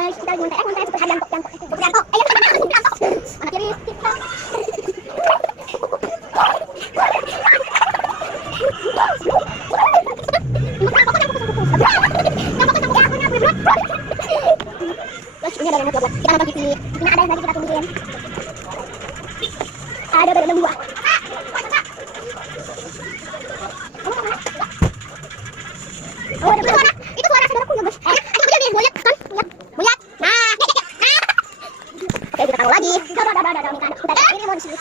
guys, kita lagi muntahan seperti Haryanto. Ayo, anak kiri kita. Terus ini ada yang buat kita nonton TV. Ini ada yang lagi kita tungguin. Ada berenang buah. Oh, ada suara. Itu suara saudaraku ya, guys. Aduh, dia nih, lihat kan? Lihat. Nah. Oke, kita taruh lagi. Udah, ini mau di sini.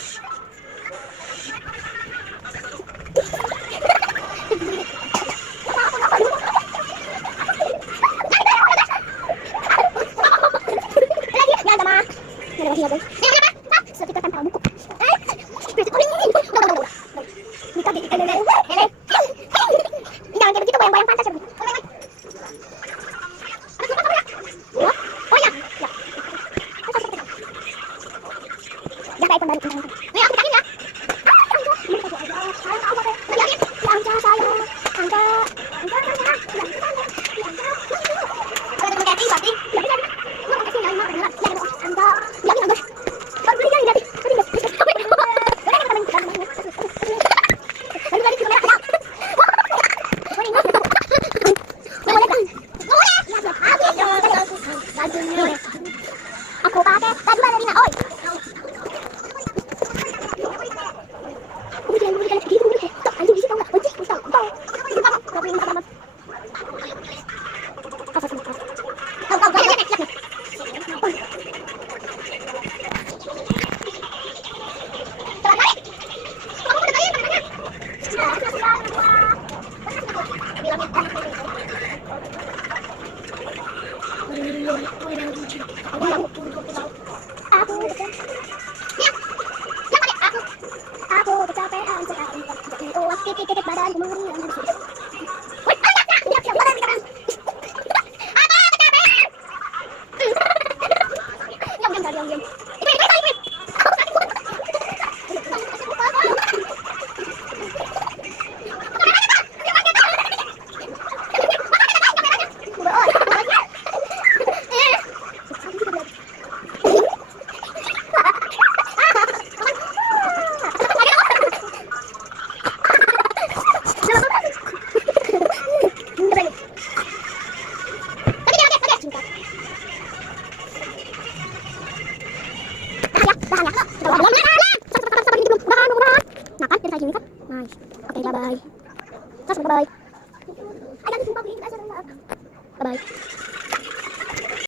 Aku pakai baju balerina, oi. Aku